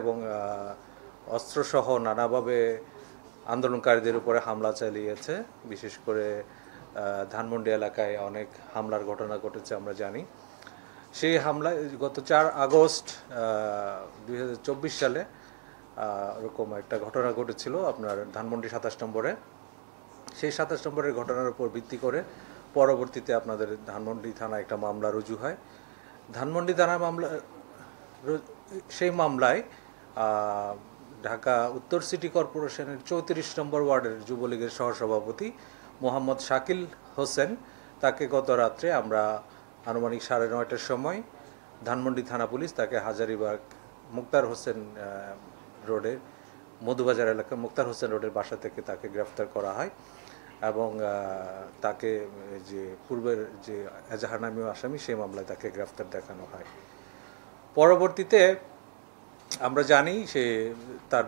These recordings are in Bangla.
এবং অস্ত্রসহ নানাভাবে আন্দোলনকারীদের উপরে হামলা চালিয়েছে। বিশেষ করে ধানমন্ডি এলাকায় অনেক হামলার ঘটনা ঘটেছে আমরা জানি। সেই হামলায় গত 4 আগস্ট 2024 সালে ওরকম একটা ঘটনা ঘটেছিল আপনার ধানমন্ডি 27 নম্বরে। সেই 27 নম্বরের ঘটনার উপর ভিত্তি করে পরবর্তীতে আপনাদের ধানমন্ডি থানায় একটা মামলা রুজু হয়। ধানমন্ডি থানার মামলা সেই মামলায় ঢাকা উত্তর সিটি কর্পোরেশনের 34 নম্বর ওয়ার্ডের যুবলীগের সহসভাপতি মোহাম্মদ শাকিল হোসেন, তাকে গত রাত্রে আমরা আনুমানিক 9:30টার সময় ধানমন্ডি থানা পুলিশ তাকে হাজারীবাগ মুক্তার হোসেন রোডের মধুবাজার এলাকার মুক্তার হোসেন রোডের বাসা থেকে তাকে গ্রেফতার করা হয় এবং তাকে যে পূর্বের যে এজাহার নামীয় আসামি সেই মামলায় তাকে গ্রেফতার দেখানো হয়। পরবর্তীতে আমরা জানি সে তার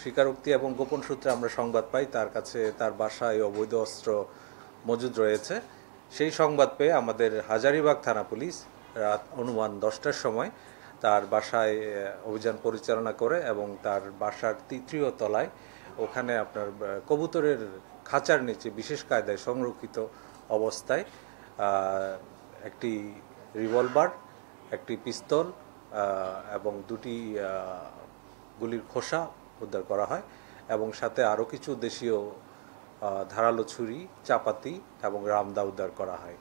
স্বীকারোক্তি এবং গোপন সূত্রে আমরা সংবাদ পাই তার কাছে তার বাসায় অবৈধ অস্ত্র মজুদ রয়েছে। সেই সংবাদ পেয়ে আমাদের হাজারীবাগ থানা পুলিশ রাত অনুমান 10টার সময় তার বাসায় অভিযান পরিচালনা করে এবং তার বাসার 3য় তলায় ওখানে আপনার কবুতরের খাঁচার নিচে বিশেষ কায়দায় সংরক্ষিত অবস্থায় একটি রিভলভার, একটি পিস্তল এবং 2টি গুলির খোসা উদ্ধার করা হয় এবং সাথে আরও কিছু দেশীয় ধারালো ছুরি, চাপাতি এবং রামদা উদ্ধার করা হয়।